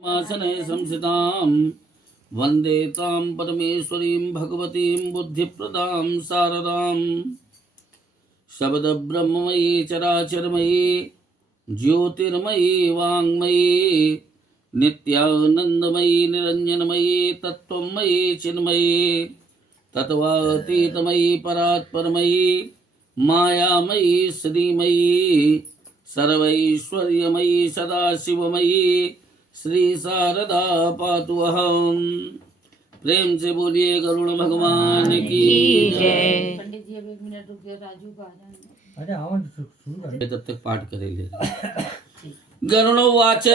आसने संस्थितां वन्दे तां परमेश्वरीं भगवतीं बुद्धिप्रदां शारदां शब्दब्रह्ममयी चराचरमयी ज्योतिर्मयी वाङ्मयी नित्यानन्दमयी निरञ्जनमयी तत्त्वमयी चिन्मयी तत्त्वातीतमयी परात्परमयी मायामयी श्रीमयी सर्वैश्वर्यमयी सदाशिवमयी श्री शारदा पातु अहम। प्रेम से बोलिए गरुड़ भगवान की जय। पंडित जी अब 1 मिनट रुकिए, राजू को आ जाने। अरे आवन शुरू कर तब तक पाठ करेंगे। गरुड़ोवाच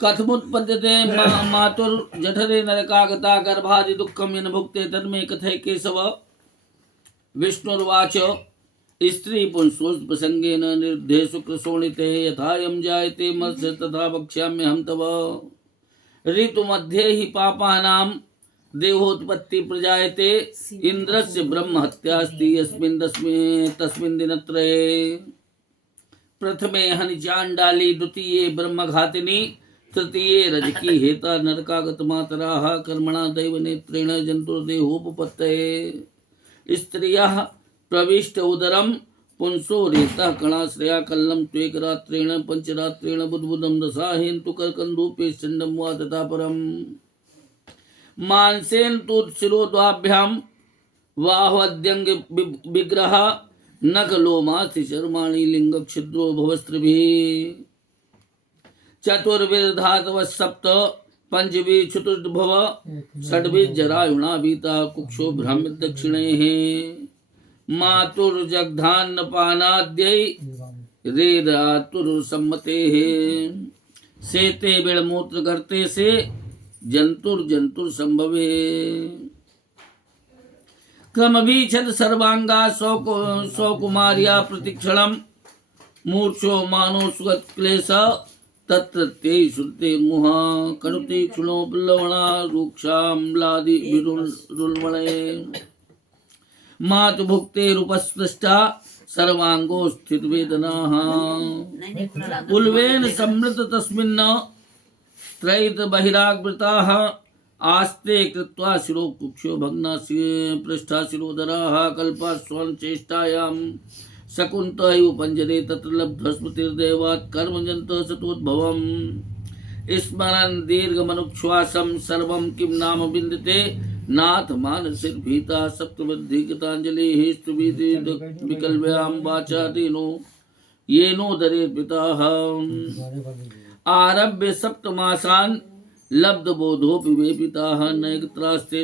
कथमुत्पद्यते मातुर जठरे नरकागता गर्भादि दुःखं यन भुक्ते तन्मे कथय केशव। विष्णुर्वाच स्त्री पुंसोस् प्रसंगेन निर्धे शुक्र शोणिते यथायं जायते मत्स्य तथा वक्ष्याम्यहं तव। ऋतुमध्ये हि पापानां देहोत्पत्ति प्रजायते इंद्रस्य ब्रह्म हत्यास्ति यस्मिन् तस्मिन् दिनत्रये। प्रथमे हनि चांडाली द्वितीये ब्रह्मघातिनी तृतीये रजकी हेता नरकागत मातराः कर्मणा दैव नेत्रेण जन्तुर्देहोपपत्तये। स्त्रियः प्रविष्ट उदरम पुंसो रेता कणाश्रया कल्लम त्वेक रात्रेण पंचरात्रेण बुद्बुदम दशाहेन तु करकंदूपे चंडम वा तथा परम। मांसेन तु शिरोद्वाभ्याम वाहवद्यंग विग्रह नखलोमास्ति चर्माणि लिंग क्षुद्रो भवस्त्रिभिः। चतुर्विधातव सप्त पंचभि चतुर्भव षड्भि जरायुणा बीता कुक्षो भ्रम दक्षिणेः। मातुर्जग्धान्न पानाद्यै रेदातुर्सम्मतेः। सेते बिड़मूत्र करते से जंतुर संभवे। क्रमभिच्छद सर्वांगा सौ कुमार्या प्रतिक्षणम मूर्छो मानो सुगत क्लेश तत्र ते श्रुते मुहा करुते क्षुणो लवणा रूक्षाम्लादि विरुल्मणे। मातु भुक्ते रूपस्पृष्टा सर्वांगो स्थित वेदनाः। उल्वेन समृत तस्मिन् त्रैत बहिराग्रताः आस्ते कृत्वा शिरो कुक्षो भग्ना पृष्ठा शिरोदराः कल्पा स्वर्ण चेष्टायां शकुंत इव पंजरे तत्र लब्ध स्मृतिर्देवात् कर्मजन्तः सतोद्भवम्। स्मरन् दीर्घमनुच्छ्वासं सर्वं किं नाम विन्दते नाथ मानसिर्भीता सप्तवद्धि कृतांजलिः स्तुभिति विकल्प्यां वाचा तेनो येनो दरे पिताः। आरभ्य सप्तमासान् लब्धबोधोऽपि वे पिताः नैकत्रास्ते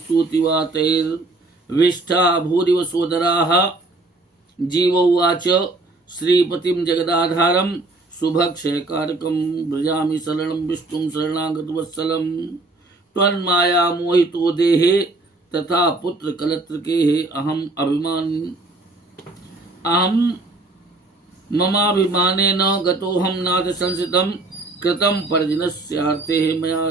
सूतिवातैर्विष्ठा भूरिव सोदराः। जीव उवाच श्रीपतिं जगदाधारं शुभक्षयकारकं व्रजामि शरणं विष्णुं शरणागतवत्सलम्। त्वन्माया मोहितो देहे तथा पुत्र कलत्रकेः अहं ममाभिमानेन गतोऽहं नाथ संसितं कृतं परिजनस्यार्थे मया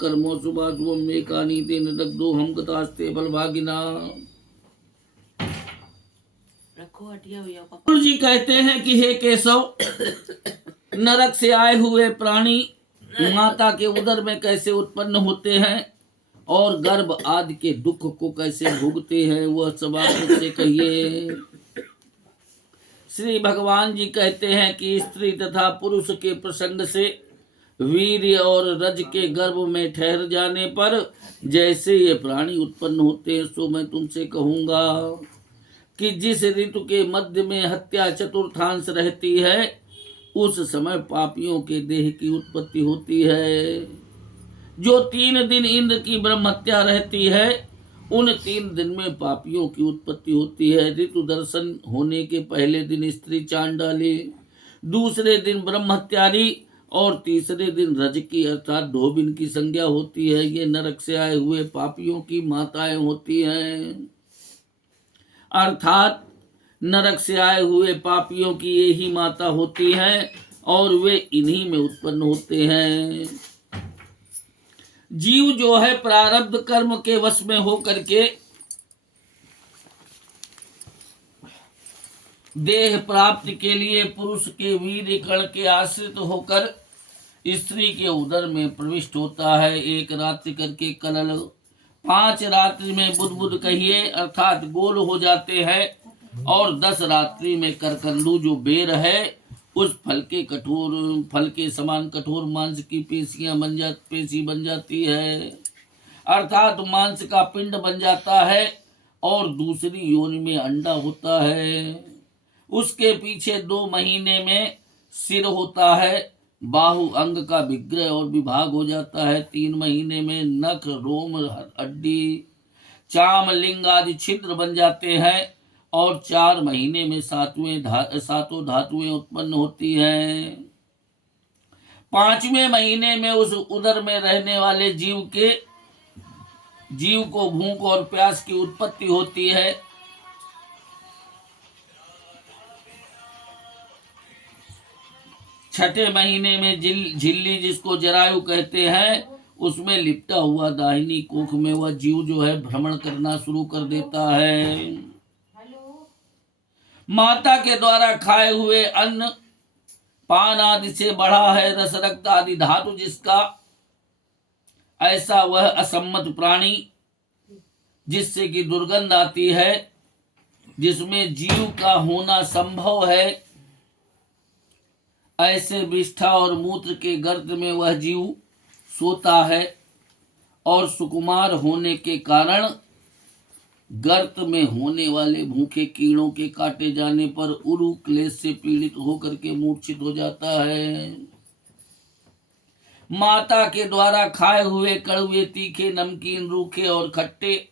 कर्मो शुभाशुभं एकानि तेन दग्धोऽहं गतास्ते बलभागिना। गुरु जी कहते हैं कि हे केशव, नरक से आए हुए प्राणी माता के उदर में कैसे उत्पन्न होते हैं और गर्भ आदि के दुख को कैसे भोगते हैं, वह सब आप मुझसे कहिए। श्री भगवान जी कहते हैं कि स्त्री तथा पुरुष के प्रसंग से वीर्य और रज के गर्भ में ठहर जाने पर जैसे ये प्राणी उत्पन्न होते हैं, सो मैं तुमसे कहूंगा कि जिस ऋतु के मध्य में हत्या चतुर्थांश रहती है उस समय पापियों के देह की उत्पत्ति होती है। जो 3 दिन इंद्र की ब्रह्म हत्या रहती है उन 3 दिन में पापियों की उत्पत्ति होती है। ऋतु दर्शन होने के पहले दिन स्त्री चांडाली, दूसरे दिन ब्रह्म हत्यारी और तीसरे दिन रजकी अर्थात धोबिन की संज्ञा होती है। ये नरक से आए हुए पापियों की माताएं होती हैं। अर्थात नरक से आए हुए पापियों की ये ही माता होती हैं और वे इन्हीं में उत्पन्न होते हैं। जीव जो है प्रारब्ध कर्म के वश में होकर के देह प्राप्ति के लिए पुरुष के वीर्य कण के आश्रित होकर स्त्री के उदर में प्रविष्ट होता है। 1 रात्रि करके कलल, 5 रात्रि में बुदबुद कहिए अर्थात गोल हो जाते हैं, और 10 रात्रि में करकंदू जो बेर है उस फल के समान कठोर मांस की पेशी बन जाती है, अर्थात मांस का पिंड बन जाता है, और दूसरी योनि में अंडा होता है। उसके पीछे 2 महीने में सिर होता है, बाहु अंग का विग्रह और विभाग हो जाता है। 3 महीने में नख, रोम, हड्डी, चाम, लिंग आदि छिद्र बन जाते हैं, और 4 महीने में सातों धातुएं उत्पन्न होती हैं। 5वें महीने में उस उदर में रहने वाले जीव को भूख और प्यास की उत्पत्ति होती है। 6ठे महीने में झिल्ली जिसको जरायु कहते हैं, उसमें लिपटा हुआ दाहिनी कोख में वह जीव जो है भ्रमण करना शुरू कर देता है। माता के द्वारा खाए हुए अन्न पान आदि से बढ़ा है रस, रक्त आदि धातु जिसका, ऐसा वह असम्मत प्राणी जिससे कि दुर्गंध आती है, जिसमें जीव का होना संभव है, ऐसे विष्ठा और मूत्र के गर्त में वह जीव सोता है, और सुकुमार होने के कारण गर्त में होने वाले भूखे कीड़ों के काटे जाने पर उरु क्लेश से पीड़ित होकर के मूर्छित हो जाता है। माता के द्वारा खाए हुए कड़वे, तीखे, नमकीन, रूखे और खट्टे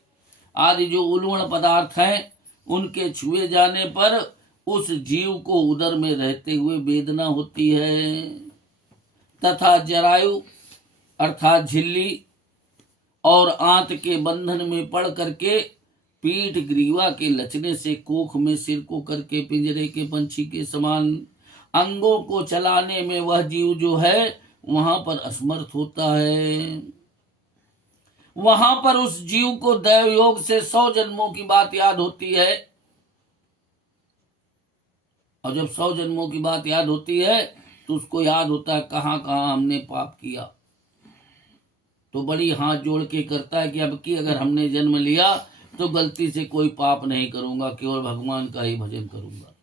आदि जो उल्वण पदार्थ हैं, उनके छुए जाने पर उस जीव को उदर में रहते हुए वेदना होती है, तथा जरायु अर्थात झिल्ली और आंत के बंधन में पड़ करके पीठ ग्रीवा के लचने से कोख में सिर को करके पिंजरे के पंछी के समान अंगों को चलाने में वह जीव जो है वहां पर असमर्थ होता है। वहां पर उस जीव को दैव योग से 100 जन्मों की बात याद होती है, और जब 100 जन्मों की बात याद होती है तो उसको याद होता है कहाँ कहाँ हमने पाप किया, तो बड़ी हाथ जोड़ के करता है कि अब की अगर हमने जन्म लिया तो गलती से कोई पाप नहीं करूंगा, केवल भगवान का ही भजन करूंगा।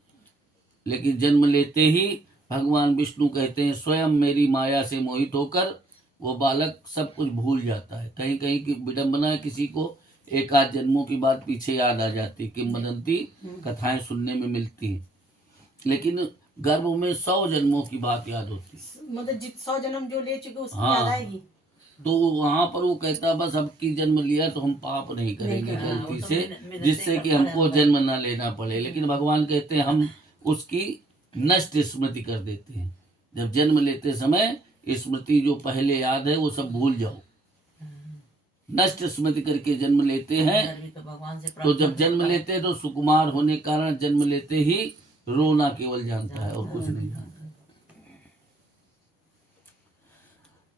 लेकिन जन्म लेते ही भगवान विष्णु कहते हैं स्वयं मेरी माया से मोहित होकर वो बालक सब कुछ भूल जाता है। कहीं कहीं की विडंबना है, किसी को 1 आध जन्मों की बात पीछे याद आ जाती, किंवदंती कथाएं सुनने में मिलती है, लेकिन गर्भ में 100 जन्मों की बात याद होती है। मतलब 100 जन्म जो ले चुके उसकी हाँ, याद आएगी। तो वहां पर वो कहता बस अब की जन्म लिया तो हम पाप नहीं करेंगे गलती से, जिससे कि हमको जन्म ना लेना पड़े। लेकिन भगवान कहते हैं हम उसकी नष्ट स्मृति कर देते हैं। जब जन्म लेते समय स्मृति जो पहले याद है वो सब भूल जाओ, नष्ट स्मृति करके जन्म लेते हैं। तो जब जन्म लेते हैं तो सुकुमार होने के कारण जन्म लेते ही रोना केवल जानता है और कुछ नहीं जानता।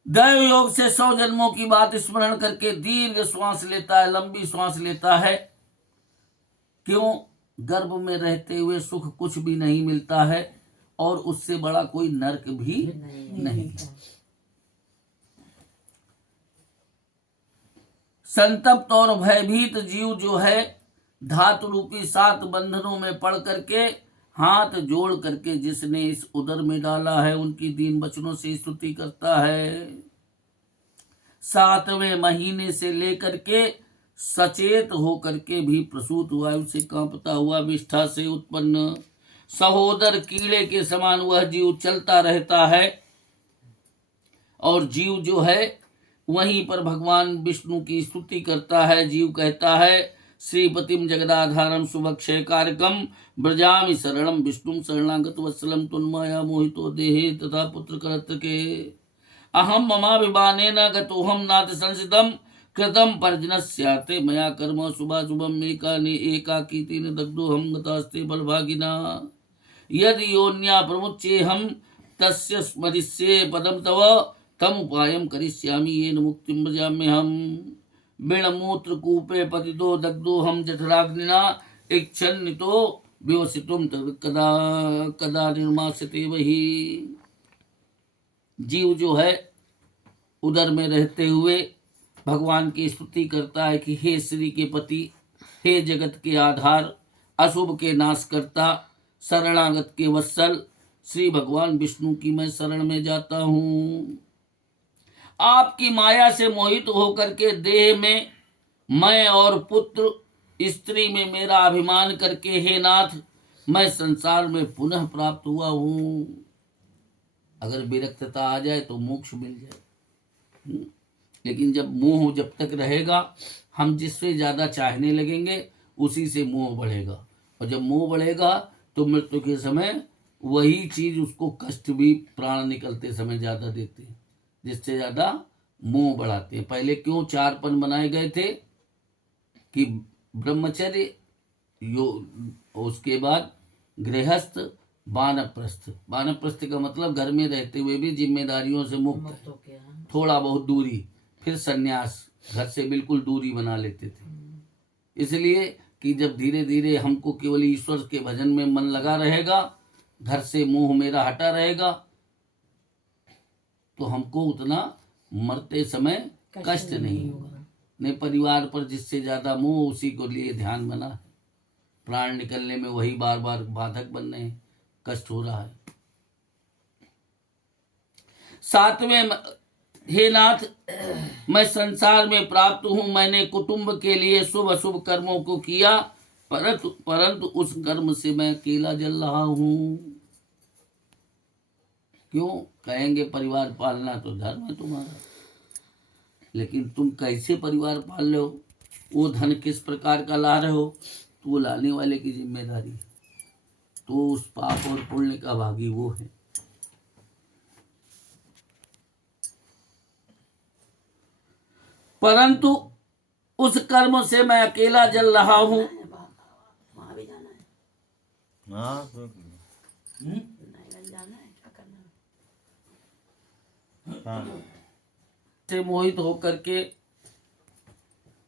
दैव योग से 100 जन्मों की बात स्मरण करके दीर्घ श्वास लेता है, लंबी श्वास लेता है। क्यों? गर्भ में रहते हुए सुख कुछ भी नहीं मिलता है, और उससे बड़ा कोई नरक भी नहीं। संतप्त और भयभीत जीव जो है धातु रूपी 7 बंधनों में पड़ करके हाथ जोड़ करके जिसने इस उदर में डाला है उनकी दीन वचनों से स्तुति करता है। 7वें महीने से लेकर के सचेत होकर के भी प्रसूत वायु से कांपता हुआ विष्ठा से उत्पन्न सहोदर कीड़े के समान वह जीव चलता रहता है, और जीव जो है वहीं पर भगवान विष्णु की स्तुति करता है। जीव कहता है श्रीपतिम जगदाधारम शुभक्षय कारकम ब्रजामि शरणम विष्णुम शरणागत वत्सलम तुन्माया मोहितो देहे तथा पुत्र करत्र के अहम ममाभिमानेन गतोहम नाथ संसितम कृतम पर्जनस्याते मया कर्म शुभाशुभम एकाकीतेन दग्धो हम गतास्ते बलभागिना यदि योन्या प्रमुच्येहम तस्य स्मरिष्ये पदम तव तम उपायम करिष्यामि येन मुक्तिं भजाम्यहम् बिणमूत्र कूपे पतितो दग्धो हम जठराग्निना इच्छन्नितो विवसितुम कदा कदा निर्मास्यते वही। जीव जो है उदर में रहते हुए भगवान की स्तुति करता है कि हे श्री के पति, हे जगत के आधार, अशुभ के नाश करता, शरणागत के वत्सल श्री भगवान विष्णु की मैं शरण में जाता हूँ। आपकी माया से मोहित होकर के देह में मैं और पुत्र, स्त्री में मेरा अभिमान करके हे नाथ मैं संसार में पुनः प्राप्त हुआ हूँ। अगर विरक्तता आ जाए तो मोक्ष मिल जाए, लेकिन जब मोह जब तक रहेगा, हम जिससे ज्यादा चाहने लगेंगे उसी से मोह बढ़ेगा, और जब मोह बढ़ेगा तो मृत्यु के समय वही चीज उसको कष्ट भी प्राण निकलते समय ज्यादा देते हैं, जिससे ज्यादा मोह बढ़ाते हैं। पहले क्यों 4 पन बनाए गए थे कि ब्रह्मचर्य, उसके बाद गृहस्थ, वानप्रस्थ। वानप्रस्थ का मतलब घर में रहते हुए भी जिम्मेदारियों से मुक्त है, थोड़ा बहुत दूरी, फिर सन्यास, घर से बिल्कुल दूरी बना लेते थे। इसलिए कि जब धीरे धीरे हमको केवल ईश्वर के भजन में मन लगा रहेगा, घर से मोह मेरा हटा रहेगा, तो हमको उतना मरते समय कष्ट नहीं होगा। ने परिवार पर जिससे ज्यादा मोह उसी को लिए ध्यान बना है, प्राण निकलने में वही बार बार बाधक बन रहे हैं, कष्ट हो रहा है। 7वें, हे नाथ मैं संसार में प्राप्त हूँ, मैंने कुटुंब के लिए शुभ अशुभ कर्मों को किया, परंतु उस कर्म से मैं अकेला जल रहा हूँ। क्यों कहेंगे परिवार पालना तो धर्म है तुम्हारा, लेकिन तुम कैसे परिवार पाल रहे हो, वो धन किस प्रकार का ला रहे हो, तो वो लाने वाले की जिम्मेदारी है, तो उस पाप और पुण्य का भागी वो है। परंतु उस कर्म से मैं अकेला जल रहा हूँ। से मोहित होकर के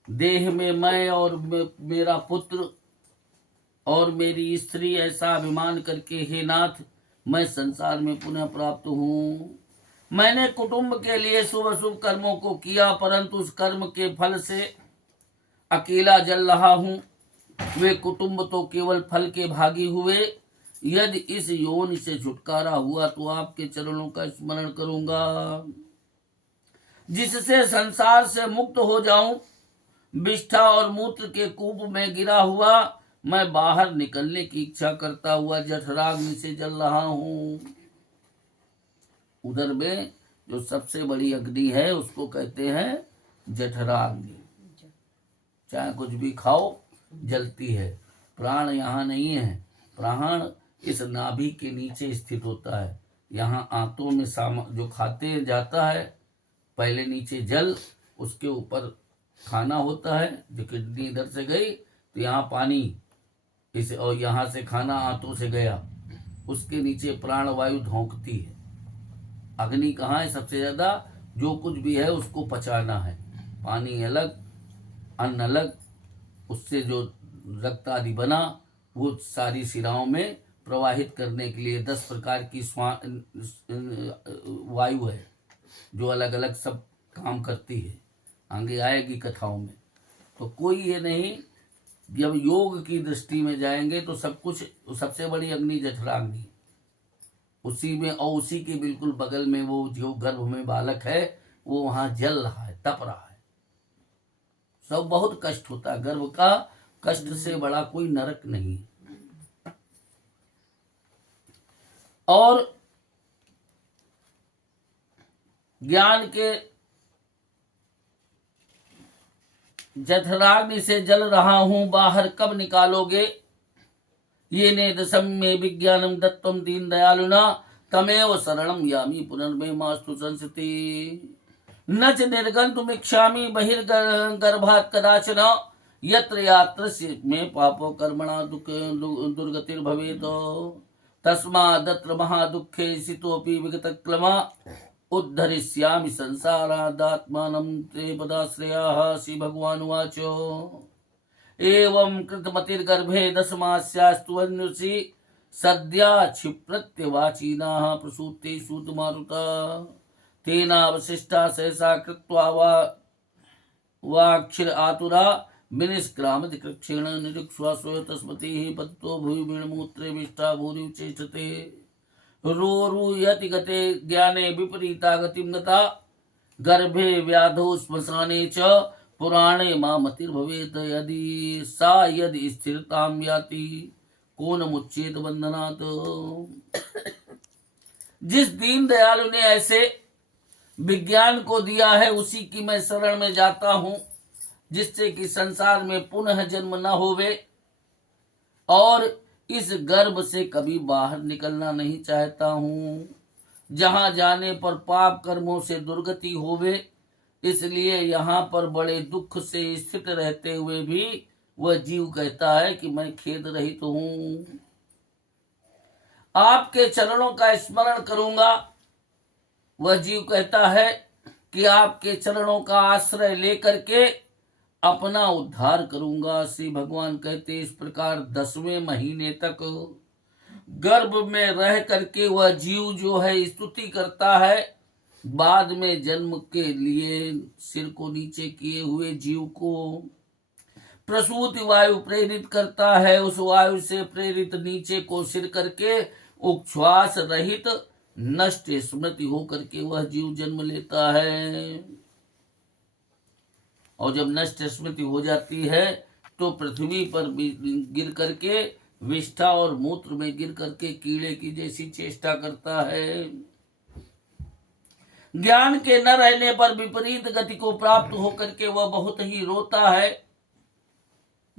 देह में मैं और मेरा पुत्र और मेरी स्त्री ऐसा अभिमान करके हे नाथ मैं संसार में पुनः प्राप्त हूँ। मैंने कुटुंब के लिए शुभ शुभ कर्मों को किया, परंतु उस कर्म के फल से अकेला जल रहा हूँ। वे कुटुंब तो केवल फल के भागी हुए। यदि इस योनि से छुटकारा हुआ तो आपके चरणों का स्मरण करूंगा, जिससे संसार से मुक्त हो जाऊं। विष्ठा और मूत्र के कूप में गिरा हुआ मैं बाहर निकलने की इच्छा करता हुआ जठराग्नि से जल रहा हूँ। उधर में जो सबसे बड़ी अग्नि है उसको कहते हैं जठराग्नि। चाहे कुछ भी खाओ जलती है। प्राण यहाँ नहीं है, प्राण इस नाभि के नीचे स्थित होता है। यहाँ आंतों में जो खाते जाता है, पहले नीचे जल, उसके ऊपर खाना होता है। जो किडनी इधर से गई तो यहाँ पानी, इसे, और यहाँ से खाना आंतों से गया, उसके नीचे प्राण वायु धोंकती है। अग्नि कहाँ है सबसे ज्यादा? जो कुछ भी है उसको पचाना है। पानी अलग, अन्न अलग, उससे जो रक्त आदि बना वो सारी शिराओं में प्रवाहित करने के लिए 10 प्रकार की वायु है जो अलग अलग सब काम करती है। आगे आएगी कथाओं में। तो कोई ये नहीं, जब योग की दृष्टि में जाएंगे तो सब कुछ, सबसे बड़ी अग्नि जठराग्नि, उसी में, और उसी के बिल्कुल बगल में वो जो गर्भ में बालक है वो वहां जल रहा है, तप रहा है। सब बहुत कष्ट होता है। गर्भ का कष्ट से बड़ा कोई नरक नहीं। और ज्ञान के जठराग्नि से जल रहा हूं, बाहर कब निकालोगे? ये ने दशम में विज्ञानम दत्तम दीन दयालुना तमेव शरणम यामी पुनर्मेमास्तु संस्थिति न च निर्गन्तुमिच्छामि बहिर्गर्भात् कदाचन यत्र यात्रस्य में पापो कर्मणा दुर्गतिर्भवेत् तस्मादत्र महादुःखे सितोऽपि विगतक्लमा उद्धरिष्यामि संसारादात्मानं ते पदाश्रयाः। श्री भगवान उवाच एवं कृतमतिर्गर्भे 10 मास्यास्तु वन्युषि सद्या क्षिप्रत्यवाचीनाः प्रसूते सूतमारुता तेनावशिष्टा सहसा कृत्वा वाक्षिर आतुरा विनिष्क्रामतिकृक्षेण निरुक्ष्वा स्वतस्मतिः पतितो भुवि वीणमूत्रे विष्टा भूरि चेष्टते रोरुयति गते ज्ञाने विपरीता गतिं गता गर्भे व्याधौ श्मशाने च पुराणे मामतिर्भवेत् यदि सा यदि स्थिरतां याति को न मुच्येत बंधनात्। जिस दीन दयालु ने ऐसे विज्ञान को दिया है उसी की मैं शरण में जाता हूँ, जिससे कि संसार में पुनः जन्म न होवे और इस गर्भ से कभी बाहर निकलना नहीं चाहता हूँ, जहाँ जाने पर पाप कर्मों से दुर्गति होवे। इसलिए यहाँ पर बड़े दुख से स्थित रहते हुए भी वह जीव कहता है कि मैं खेद रहित हूँ, आपके चरणों का स्मरण करूंगा। वह जीव कहता है कि आपके चरणों का आश्रय लेकर के अपना उद्धार करूंगा। श्री भगवान कहते इस प्रकार 10वें महीने तक गर्भ में रह करके वह जीव जो है स्तुति करता है। बाद में जन्म के लिए सिर को नीचे किए हुए जीव को प्रसूति वायु प्रेरित करता है। उस वायु से प्रेरित नीचे को सिर करके उच्छ्वास रहित नष्ट स्मृति होकर के वह जीव जन्म लेता है। और जब नष्ट स्मृति हो जाती है तो पृथ्वी पर गिर करके विष्ठा और मूत्र में गिर करके कीड़े की जैसी चेष्टा करता है। ज्ञान के न रहने पर विपरीत गति को प्राप्त होकर के वह बहुत ही रोता है।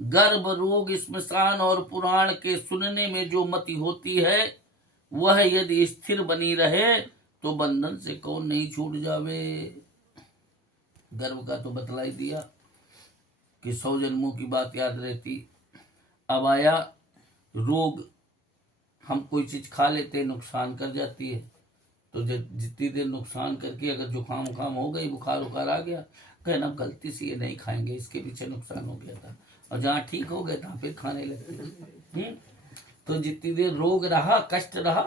गर्भ रोग स्मशान और पुराण के सुनने में जो मति होती है वह यदि स्थिर बनी रहे तो बंधन से कौन नहीं छूट जावे। गर्भ का तो बतला ही दिया कि 100 जन्मों की बात याद रहती। अब आया रोग, हम कोई चीज खा लेते नुकसान कर जाती है, तो जितनी देर नुकसान करके अगर जुकाम उखाम हो गई, बुखार उखार आ गया, कहना गलती से ये नहीं खाएंगे, इसके पीछे नुकसान हो गया था, और जहाँ ठीक हो गए तहाँ फिर खाने लगते। तो जितनी देर रोग रहा, कष्ट रहा,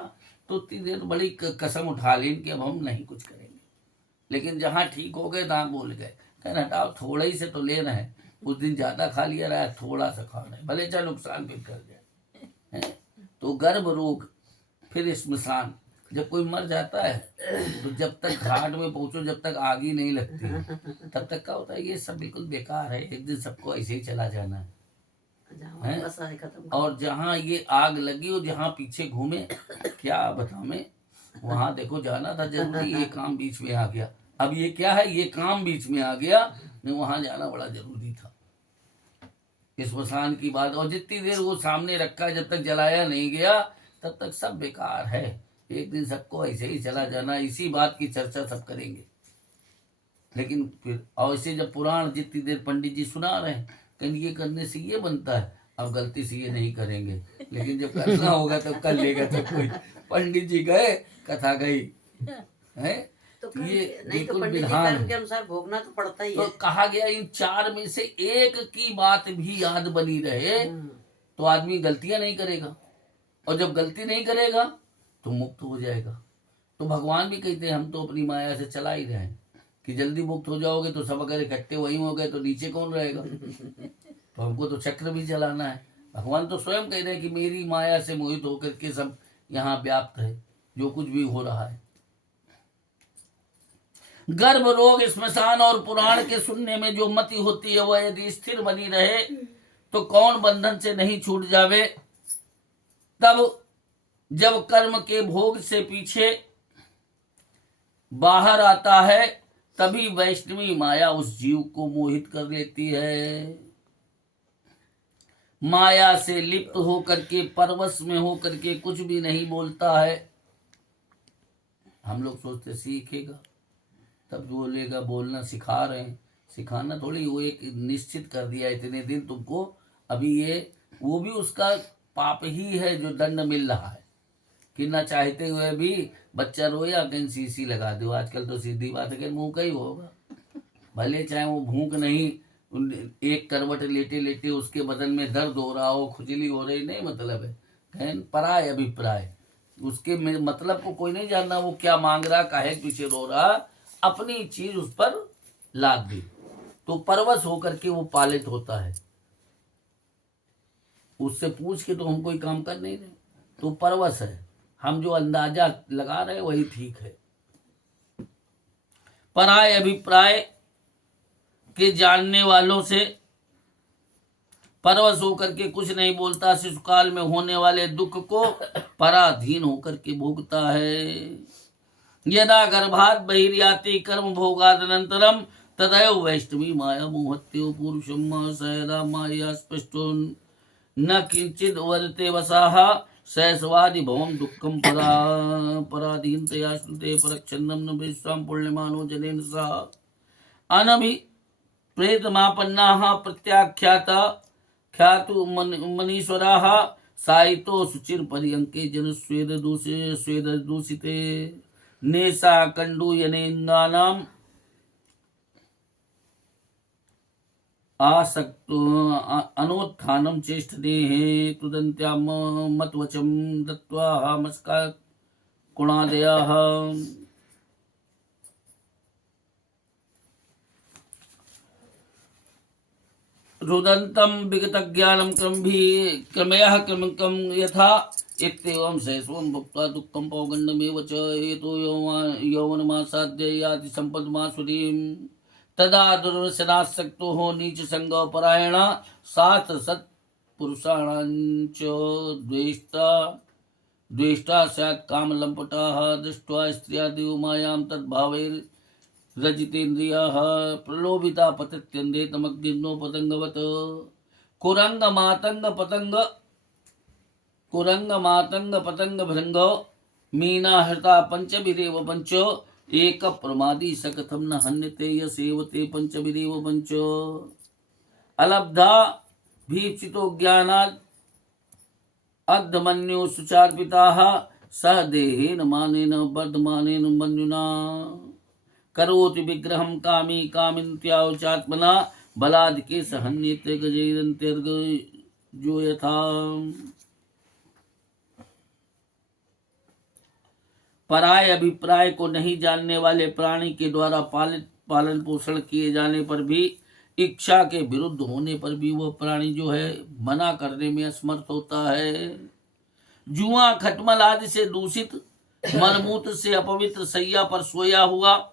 तो उतनी देर बड़ी कसम उठा ली कि अब हम नहीं कुछ करेंगे। लेकिन जहाँ ठीक हो गए तहाँ बोल गए, कहना हटाओ थोड़ा ही से तो ले रहे हैं, उस दिन ज्यादा खा लिया रहा है, थोड़ा सा खा रहे हैं, भले चाहे नुकसान फिर कर जाए। तो गर्भ रोग, फिर स्मशान। जब कोई मर जाता है तो जब तक घाट में पहुंचो, जब तक आग ही नहीं लगती तब तक क्या होता है, ये सब बिल्कुल बेकार है, एक दिन सबको ऐसे ही चला जाना है। और जहाँ ये आग लगी और जहाँ पीछे घूमे, क्या बताऊं मैं, वहां देखो जाना था जरूरी, ये काम बीच में आ गया। अब ये क्या है, ये काम बीच में आ गया, नहीं वहां जाना बड़ा जरूरी था। स्मशान की बात, और जितनी देर वो सामने रखा है, जब तक जलाया नहीं गया तब तक सब बेकार है। एक दिन सबको ऐसे ही चला जाना, इसी बात की चर्चा सब करेंगे। लेकिन फिर और इसे जब पुराण जितनी देर पंडित जी सुना रहे हैं, कहीं ये करने से ये बनता है, अब गलती से ये नहीं करेंगे, लेकिन जब करना होगा तब कर लेगा। तब कोई पंडित जी गए, कथा गई है, तो ये नहीं तो बिल्कुल पंडित जी विधान कर्म के है। अनुसार भोगना तो पड़ता ही तो है। कहा गया इन 4 में से एक की बात भी याद बनी रहे तो आदमी गलतियां नहीं करेगा, और जब गलती नहीं करेगा तो मुक्त हो जाएगा। तो भगवान भी कहते हैं हम तो अपनी माया से चला ही रहे हैं कि जल्दी मुक्त हो जाओगे तो सब अगर इकट्ठे वहीं हो गए तो नीचे कौन रहेगा। तो हमको तो चक्र भी चलाना है। भगवान तो स्वयं कह रहे हैं कि मेरी माया से मोहित होकर के सब यहाँ व्याप्त है, जो कुछ भी हो रहा है। गर्भ रोग स्मशान और पुराण के सुनने में जो मति होती है वह यदि स्थिर बनी रहे तो कौन बंधन से नहीं छूट जावे। तब जब कर्म के भोग से पीछे बाहर आता है तभी वैष्णवी माया उस जीव को मोहित कर लेती है। माया से लिप्त होकर के परवश में होकर के कुछ भी नहीं बोलता है। हम लोग सोचते सीखेगा तब बोलेगा, बोलना सिखा रहे हैं, सिखाना थोड़ी, वो एक निश्चित कर दिया इतने दिन तुमको, अभी ये वो भी उसका पाप ही है जो दंड मिल रहा है कि ना चाहते हुए भी बच्चा रोया कहीं सीसी लगा दो। आजकल तो सीधी बात है कि मुंह का ही होगा, भले चाहे वो भूख नहीं, एक करवट लेटे लेटे उसके बदन में दर्द हो रहा हो, खुजली हो रही, नहीं मतलब है, पराय अभिप्राय, उसके मतलब को कोई नहीं जानना, वो क्या मांग रहा, काहे पीछे रो रहा, अपनी चीज उस पर लाद दी तो परवश होकर के वो पालित होता है। उससे पूछ के तो हम कोई काम कर नहीं रहे, तो परवश है। हम जो अंदाजा लगा रहे हैं वही ठीक है। पराय अभिप्राय के जानने वालों से परवश होकर के कुछ नहीं बोलता, शिशुकाल में होने वाले दुख को पराधीन होकर के भोगता है। यदा गर्भात् बहिर्याति कर्म भोगादनंतरम तदैव वैष्णवी माया मोहत्यो पुरुषम सयदा माया स्पष्टो न किंचिद वदते वसाह सहस्वादि भवम दुःखम पराधीनतया श्रुते परक्षन्नम न विश्वाम पुण्यमानो जनेन सह अनभि प्रेतमापन्नाः प्रत्याख्याता ख्यातु मनीश्वराः साहितो सुचिर पर्यंके जन स्वेद दूषिते नेसा कंडूयनेन्द्राणाम आसक्तो अनोत्थानं चेष्टते तुदन्त्या मतवचम दत्त्वा मस्का कुणादयाः। रुदन्तं विगतज्ञानं क्रमयः क्रमकं यथा इत्येवं सहस्वं भुक्त्वा दुःखं पौगण्डमेव च हेतो यौवनमासाद्य याति सम्पदमासुरीं तदा दुर्वसनासक्तो हो नीच संग परायण सात सत्पुरुषाणांच द्वेष्टा स्यात् कामलंपटाः दृष्ट्वा स्त्रियादिव मायां तद्भावैर्रजितेन्द्रियाः प्रलोभिता पतत्यन्ते तमग्निर्नो पतंगवत् कुरंग पतंग भृंग मीना हृता पंचभिरेव पंचो एक प्रमादी सकथम न हन्यते यसेवते पंचभिरेव पंचो अलब्धा भीप्सितो ज्ञानात् अद्धमन्यो सुचार्पिताः सह देहेन मानेन वर्धमानेन मन्युना करोति विग्रहं कामी कामिन्त्यावचात्मना बलादिके सहन्यते गजैरन्त्यर्गो यथा। पराय अभिप्राय को नहीं जानने वाले प्राणी के द्वारा पालन पोषण किए जाने पर भी, इच्छा के विरुद्ध होने पर भी वह प्राणी जो है मना करने में असमर्थ होता है। जुआ खटमल आदि से दूषित मलमूत्र से अपवित्र सैया पर सोया हुआ,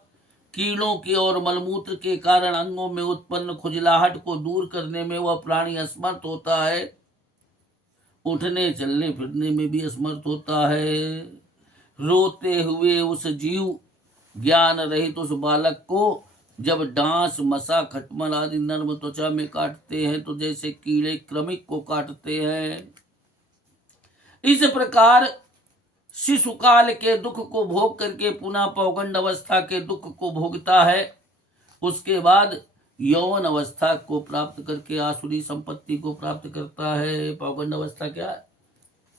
कीड़ों के और मलमूत्र के कारण अंगों में उत्पन्न खुजलाहट को दूर करने में वह प्राणी असमर्थ होता है। उठने चलने फिरने में भी असमर्थ होता है। रोते हुए उस जीव ज्ञान रहित उस बालक को जब डांस मसा खटमल आदि नर्म त्वचा में काटते हैं तो जैसे कीड़े क्रमिक को काटते हैं, इस प्रकार शिशुकाल के दुख को भोग करके पुनः पौगंड अवस्था के दुख को भोगता है। उसके बाद यौवन अवस्था को प्राप्त करके आसुरी संपत्ति को प्राप्त करता है। पौगंड अवस्था क्या है?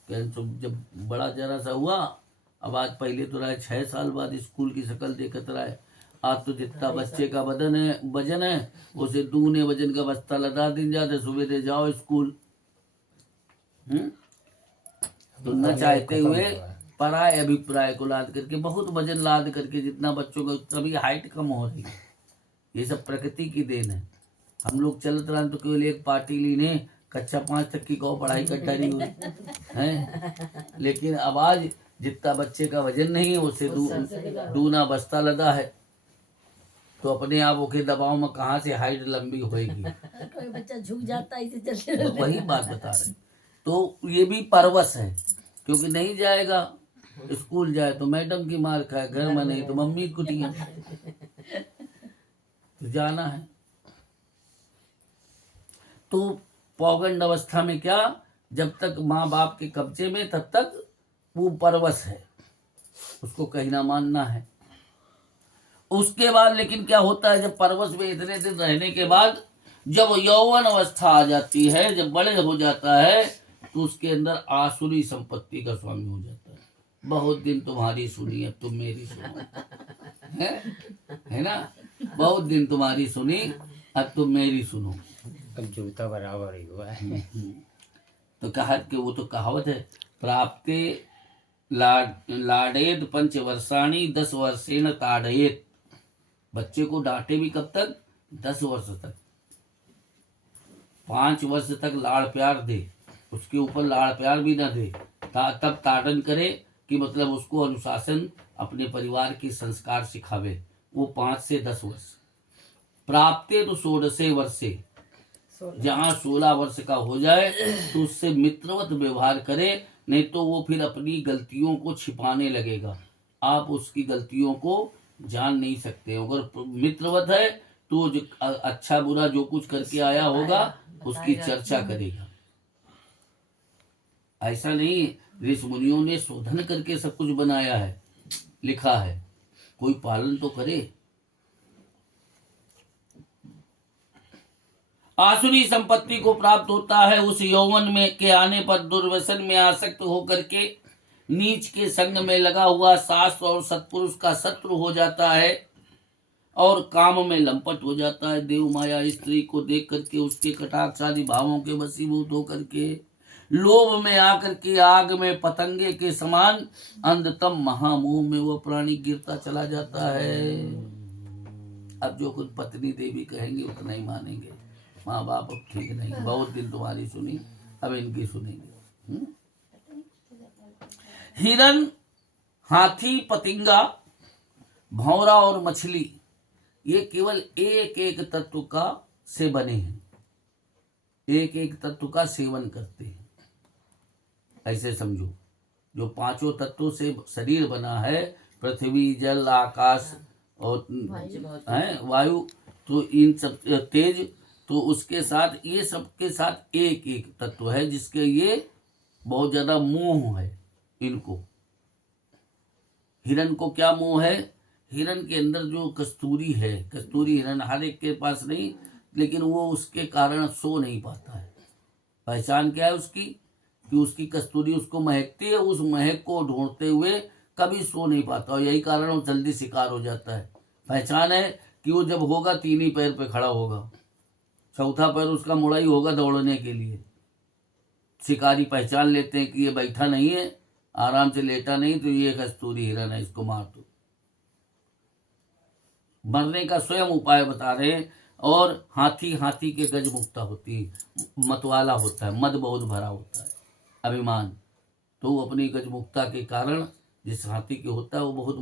जब बड़ा जरा सा हुआ, अब आज पहले तो रहा 6 साल बाद स्कूल की शक्ल देखत रहा है। आज तो जितना बच्चे का वजन है उसे दूने वजन का बस्ता लदा दिन जाते, सुबह दे जाओ स्कूल। तो न चाहते हुए पराय अभिप्राय को लाद करके, बहुत वजन लाद करके जितना बच्चों का उतना भी हाइट कम हो रही है। ये सब प्रकृति की देन है। हम लोग चलत रहे तो केवल एक पार्टी लीने कक्षा 5 तक की कहो पढ़ाई करता नहीं हुई है, लेकिन अब आज जितना बच्चे का वजन नहीं है उससे दूना बस्ता लदा है, तो अपने आप के दबाव में कहाँ से हाइट लंबी होएगी। कोई बच्चा झुक जाता है इसे चलते वही बात बता रहे। तो ये भी परवश है, क्योंकि नहीं जाएगा स्कूल, जाए तो मैडम की मार खाए, घर में नहीं तो मम्मी कुटिया, तो जाना है। तो पौगंड अवस्था में क्या, जब तक माँ बाप के कब्जे में तब तक वो परवश है, उसको कहना मानना है। उसके बाद लेकिन क्या होता है, जब परवश में इतने दिन रहने के बाद जब यौवन अवस्था आ जाती है, जब बड़े हो जाता है, तो उसके अंदर आसुरी संपत्ति का स्वामी हो जाता है। बहुत दिन तुम्हारी सुनी अब तुम मेरी सुनो, है ना। बहुत दिन तुम्हारी सुनी अब तुम मेरी सुनो। अब जूता बराबर ही हुआ है। तो कहावत के, वो तो कहावत है, प्राप्ते लाडेद 5 वर्षाणि 10 वर्षेण ताड़येत। बच्चे को डांटे भी कब तक? 10 वर्ष तक। 5 वर्ष तक लाड़ प्यार दे, उसके ऊपर लाड़ प्यार भी ना दे, तब ताड़न करे कि मतलब उसको अनुशासन, अपने परिवार के संस्कार सिखावे। वो 5 से 10 वर्ष। प्राप्ते तो 16 वर्षे, जहाँ 16 वर्ष का हो जाए तो उससे मित्रवत व्यवहार करे, नहीं तो वो फिर अपनी गलतियों को छिपाने लगेगा। आप उसकी गलतियों को जान नहीं सकते। अगर मित्रवत है तो जो अच्छा बुरा जो कुछ करके आया होगा उसकी चर्चा करेगा। ऐसा नहीं, ऋषि मुनियों ने शोधन करके सब कुछ बनाया है, लिखा है, कोई पालन तो करे। आसुरी संपत्ति को प्राप्त होता है उस यौवन में के आने पर दुर्व्यसन में आसक्त होकर के नीच के संग में लगा हुआ शास्त्र और सत्पुरुष का शत्रु हो जाता है और काम में लंपट हो जाता है। देव माया स्त्री को देख करके उसके कटाक्ष आदि भावों के वशीभूत होकर के लोभ में आकर के आग में पतंगे के समान अंधतम महामोह में वो प्राणी गिरता चला जाता है। अब जो कुछ पत्नी देवी कहेंगे उतना ही मानेंगे। माँ बाप अब ठीक नहीं, बहुत दिन तुम्हारी सुनी, अब इनकी सुनेंगे। हिरन, हाथी, पतिंगा, भौरा और मछली ये केवल एक एक तत्व का से बने हैं, एक एक तत्व का सेवन करते हैं। ऐसे समझो, जो 5 तत्वों से शरीर बना है, पृथ्वी, जल, आकाश और वायु, तो इन सब तेज, तो उसके साथ ये सबके साथ एक एक तत्व है जिसके ये बहुत ज्यादा मोह है इनको। हिरन को क्या मोह है? हिरन के अंदर जो कस्तूरी है, कस्तूरी हिरन हर एक के पास नहीं, लेकिन वो उसके कारण सो नहीं पाता है। पहचान क्या है उसकी? कि उसकी कस्तूरी उसको महकती है, उस महक को ढूंढते हुए कभी सो नहीं पाता, और यही कारण वो जल्दी शिकार हो जाता है। पहचान है कि वो जब होगा 3 ही पैर पे खड़ा होगा, चौथा पैर उसका मुड़ा ही होगा दौड़ने के लिए। शिकारी पहचान लेते हैं कि ये बैठा नहीं है, आराम से लेटा नहीं, तो ये कस्तूरी हिरन है, इसको मार दो। मरने का स्वयं उपाय बता रहे हैं। और हाथी, हाथी के गज मुक्ता होती है, मतवाला होता है, मद बहुत भरा होता है, अभिमान, तो वो अपनी गज मुक्ता के कारण जिस हाथी के होता है वो बहुत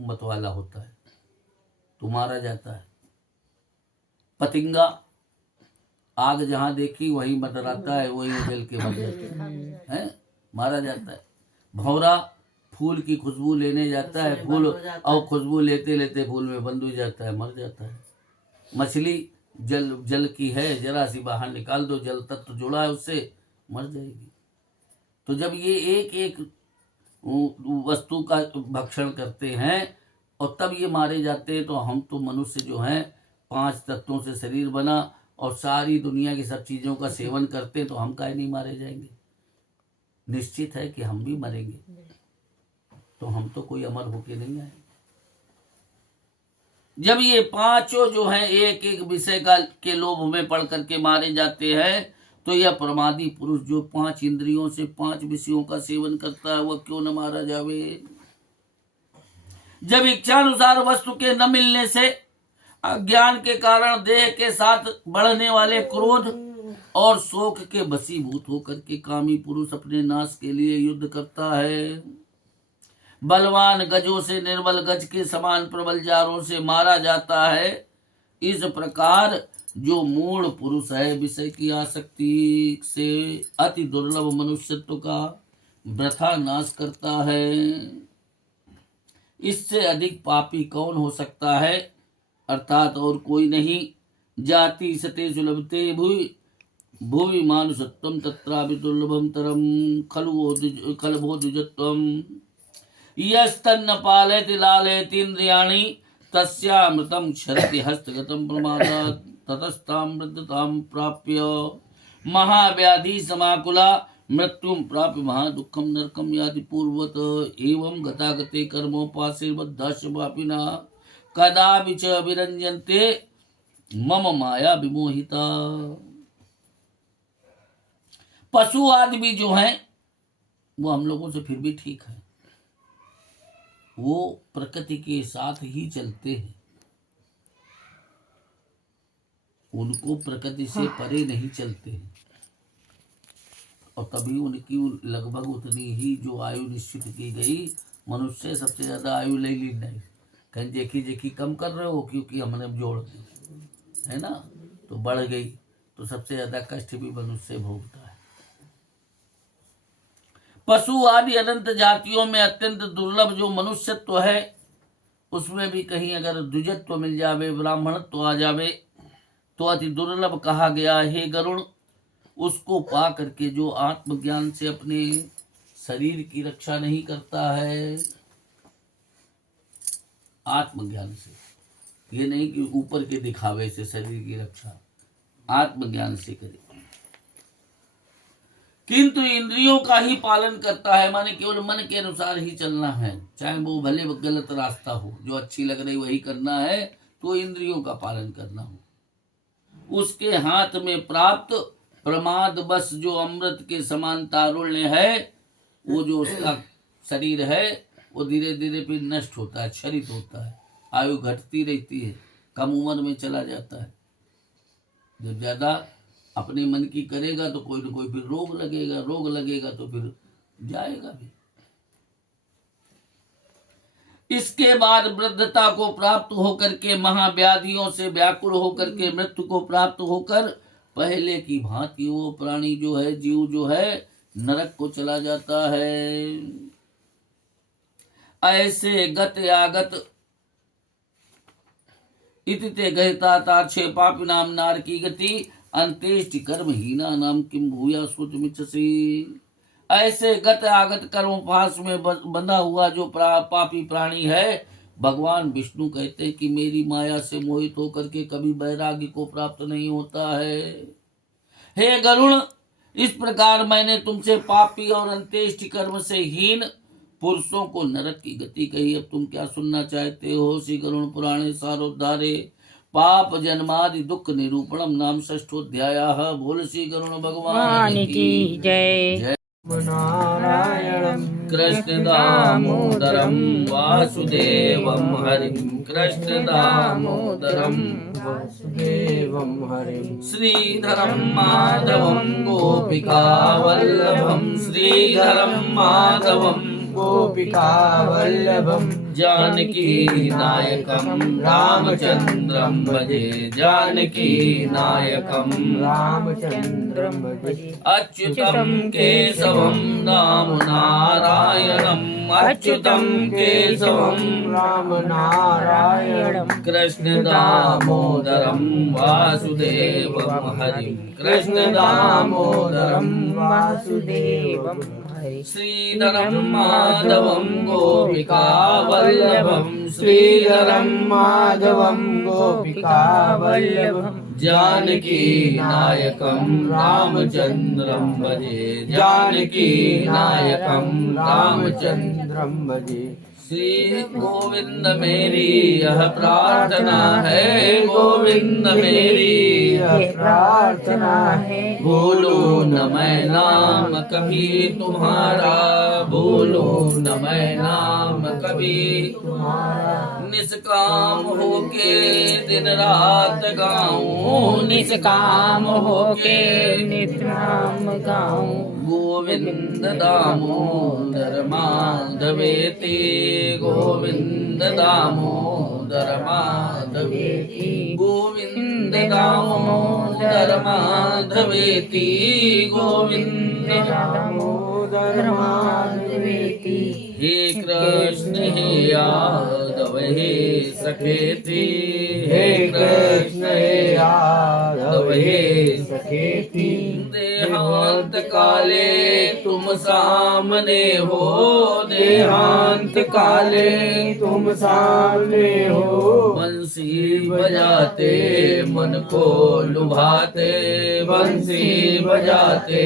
मतवाला होता है, तो मारा जाता है। पतिंगा, आग जहां देखी वहीं मंडराता है, वहीं जल के मर जाता है, मारा जाता है। भौरा, फूल की खुशबू लेने जाता है, फूल और खुशबू लेते लेते फूल में बंद हो जाता है, मर जाता है। मछली, जल की है, जरा सी बाहर निकाल दो, जल तत्व जुड़ा है उससे, मर जाएगी। तो जब ये एक एक वस्तु का भक्षण करते हैं और तब ये मारे जाते हैं, तो हम तो मनुष्य जो हैं 5 तत्वों से शरीर बना और सारी दुनिया की सब चीजों का सेवन करते हैं, तो हम काहे नहीं मारे जाएंगे? निश्चित है कि हम भी मरेंगे, तो हम तो कोई अमर होके नहीं आए। जब ये 5 जो हैं एक एक विषय का के लोभ में पड़ करके मारे जाते हैं, तो यह प्रमादी पुरुष जो 5 इंद्रियों से 5 विषयों का सेवन करता है, वह क्यों न मारा जावे? जब इच्छानुसार वस्तु के न मिलने से अज्ञान के कारण देह के साथ बढ़ने वाले क्रोध और शोक के वशीभूत होकर के कामी पुरुष अपने नाश के लिए युद्ध करता है। बलवान गजों से निर्बल गज के समान प्रबल जारों से मारा जाता है। इस प्रकार जो मूढ़ पुरुष है, विषय की आसक्ति से अति दुर्लभ मनुष्यत्व का वृथा नाश करता है। इससे अधिक पापी कौन हो सकता है? अर्थात और कोई नहीं। जाति सते सुलभते भूवि मानुषत्वं तत्रापि दुर्लभम तरम खलभो द्विजत्वम यस्तन्न पालयति लालयति इंद्रियाणि तस्यामृतं क्षरति हस्तगतं प्रमादात् ततस्तां वृद्धतां प्राप्य महाव्याधि समाकुला मृत्युं प्राप्य महादुःखं नरकं याति पूर्ववत् एवं गतागते कर्मोपासेर्बद्धाश्च पापिनः कदापि च विरञ्जन्ते मम माया विमोहिता। पशु आदि भी जो हैं वो हम लोगों से फिर भी ठीक है, वो प्रकृति के साथ ही चलते हैं, उनको प्रकृति से परे नहीं चलते हैं, और तभी उनकी लगभग उतनी ही जो आयु निश्चित की गई। मनुष्य सबसे ज्यादा आयु ले ली नहीं, कहीं जेकी जेकी कम कर रहे हो क्योंकि हमने जोड़ दी है ना, तो बढ़ गई, तो सबसे ज्यादा कष्ट भी मनुष्य भोगता है। पशु आदि अनंत जातियों में अत्यंत दुर्लभ जो मनुष्यत्व है, उसमें भी कहीं अगर द्विजत्व मिल जावे, ब्राह्मणत्व आ जावे, तो अति दुर्लभ कहा गया। हे गरुण, उसको पा करके जो आत्मज्ञान से अपने शरीर की रक्षा नहीं करता है, आत्मज्ञान से, ये नहीं कि ऊपर के दिखावे से शरीर की रक्षा, आत्मज्ञान से करे, किंतु इंद्रियों का ही पालन करता है, माने केवल मन के अनुसार ही चलना है, चाहे वो भले गलत रास्ता हो, जो अच्छी लग रही वही करना है, तो इंद्रियों का पालन करना हो। उसके हाथ में प्राप्त प्रमाद बस जो अमृत के समान तारुण्य है, वो जो उसका शरीर है वो धीरे धीरे फिर नष्ट होता है, क्षरित होता है, आयु घटती रहती है, कम उम्र में चला जाता है। जब ज्यादा अपने मन की करेगा तो कोई ना कोई फिर रोग लगेगा तो फिर जाएगा भी। इसके बाद वृद्धता को प्राप्त होकर के महाव्याधियों से व्याकुल होकर के मृत्यु को प्राप्त होकर पहले की भांति वो प्राणी जो है, जीव जो है, नरक को चला जाता है। ऐसे गत आगत इति ते गहता तार्छे पापी नाम नार की गति अंत्येष्टि कर्म हीना नाम किम भूया सोचमिच्छसि। ऐसे गत आगत कर्म पास में बंधा हुआ जो पापी प्राणी है, भगवान विष्णु कहते हैं कि मेरी माया से मोहित होकर के कभी वैराग्य को प्राप्त नहीं होता है। हे गरुण, इस प्रकार मैंने तुमसे पापी और अंत्येष्टि कर्म से हीन पुरुषों को नरक की गति कही। अब तुम क्या सुनना चाहते हो? श्री गरुण पुराणे सारोद्धारे पाप जन्मादि दुख निरूपणम नाम षष्ठोध्यायः। बोल श्री गरुण भगवान की जय। नारायणं कृष्ण दामोदरम वासुदेवम हरिम, कृष्ण दामोदरम वासुदेवं हरिं श्रीधरम माधवम गोपिका वल्लभम, श्रीधरम माधवम गोपिका वल्लभं जानकी नायकम रामचंद्रम भजे, जानकी नायकम रामचंद्रं भजे। अच्युतम केशवम नाम नारायणम, अच्युतम केशवम राम नारायणं कृष्ण दामोदरम वासुदेवम हरिम, कृष्ण दामोदरम वासुदेवं हरि। श्रीधरम माधवम गोपिका वल्लभम, श्रीधरं माधवं गोपिका वल्लभं जानकी नायकम रामचंद्रम भजे, जानकी नायकम रामचंद्रं भजे। श्री गोविंद मेरी यह प्रार्थना है, गोविंद मेरी यह प्रार्थना है, भूलो न मैं नाम कभी तुम्हारा, भूलो न मैं नाम कभी तुम्हारा। निष्काम होके दिन रात गाऊं, निष्काम होके नित नाम गाऊं। गोविंद दामोदर माधवेति, गोविंद दामोदर माधवेति, गोविंद दामोदर माधवेति, गोविंद दामोदर माधवेति। हे कृष्ण हे यादव हे सखेति, हे कृष्ण हे यादव हे सखेति। देहांत काले तुम सामने हो, देहांत काले तुम सामने हो। बंसी बजाते मन को लुभाते, बंसी बजाते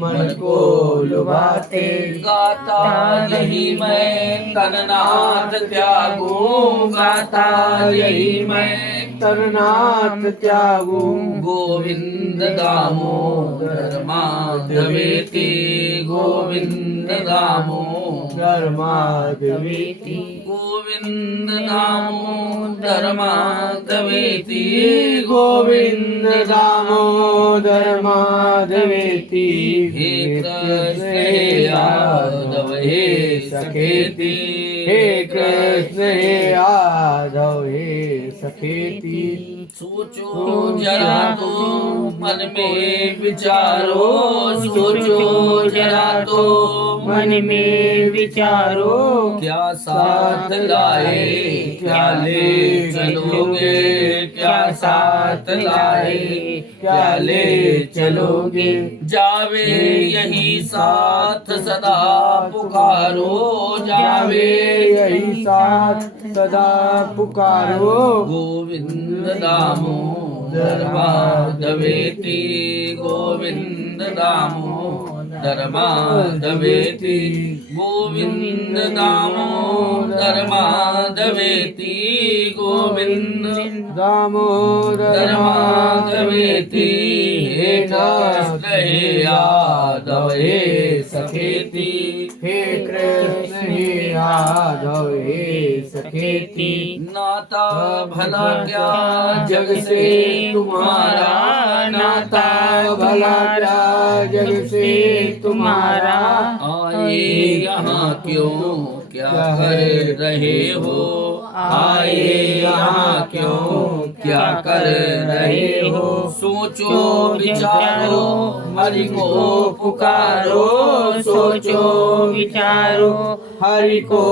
मन को लुभाते। गाता यही मैं तननाथ त्यागूं, गाता यही मैं तरनाथ त्यागूं। गोविंद दामोदर माधवेति, गोविंद दामोदर माधवेति, गोविंद दामोदर माधवेति, गोविंद दामोदर माधवेति। हे कृष्ण हे यादव हे सखेति, हे कृष्ण हे यादव हे सखेति। सोचो जरा तो मन में विचारो, सोचो जरा तो मन में विचारो। क्या साथ लाए क्या ले चलोगे, क्या साथ लाए क्या ले चलोगे। जावे यही साथ सदा पुकारो, जावे यही साथ सदा पुकारो। गोविंद दामोदर माधवेति, गोविंद दामोदर माधवेति, गोविंद दामोदर माधवेति, गोविंद दामोदर माधवेति। हे कृष्ण हे यादव हे सखेति, हे कृष्ण हे यादव हे सखेति। नाता भला क्या जग से तुम्हारा, नाता भला क्या जग से तुम्हारा। आए यहाँ क्यों क्या कर रहे हो, आए यहाँ क्यों क्या कर रहे हो। सोचो विचारो हरि को पुकारो, सोचो विचारो हरि को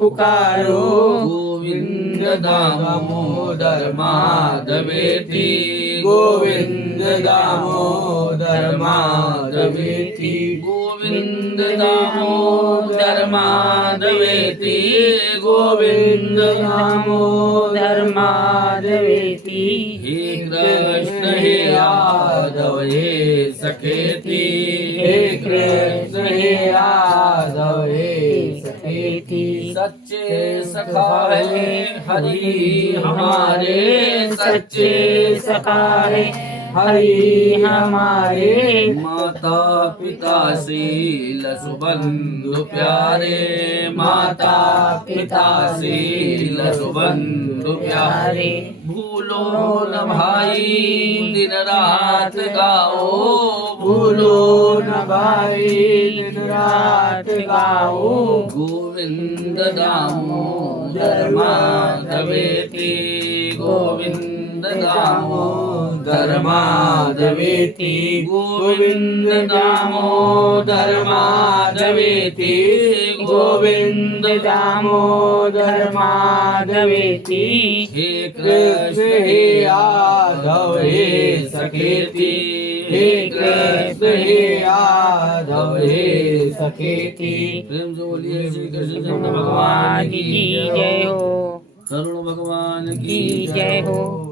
पुकारो। गोविंद दामोदर माधवेति, गोविंद दामोदर माधवेति, गोविंद दामोदर माधवेति, गोविंद दामोदर माधवेति। हे कृष्ण हे यादव हे सखेति, हे कृष्ण हे यादव हे सखेति। सच्चे सखा है हरि हमारे, सच्चे सखा है हरि हमारे। माता पिता शील सुबंधु प्यारे, माता पिता शील सुबंधु प्यारे। भूलो न भाई दिन रात गाओ, भूलो न भाई दिन रात गाओ। गोविंद दामोदर माधवेति, गोविंद दामोदर माधवेति, गोविंद दामोदर माधवेति, गोविंद दामोदर माधवेति। हे कृष्ण हे यादव हे सखेति, हे कृष्ण हे यादव हे सखेति। प्रेम से बोलिए श्री कृष्ण भगवान की जय हो, करुण भगवान की जय हो।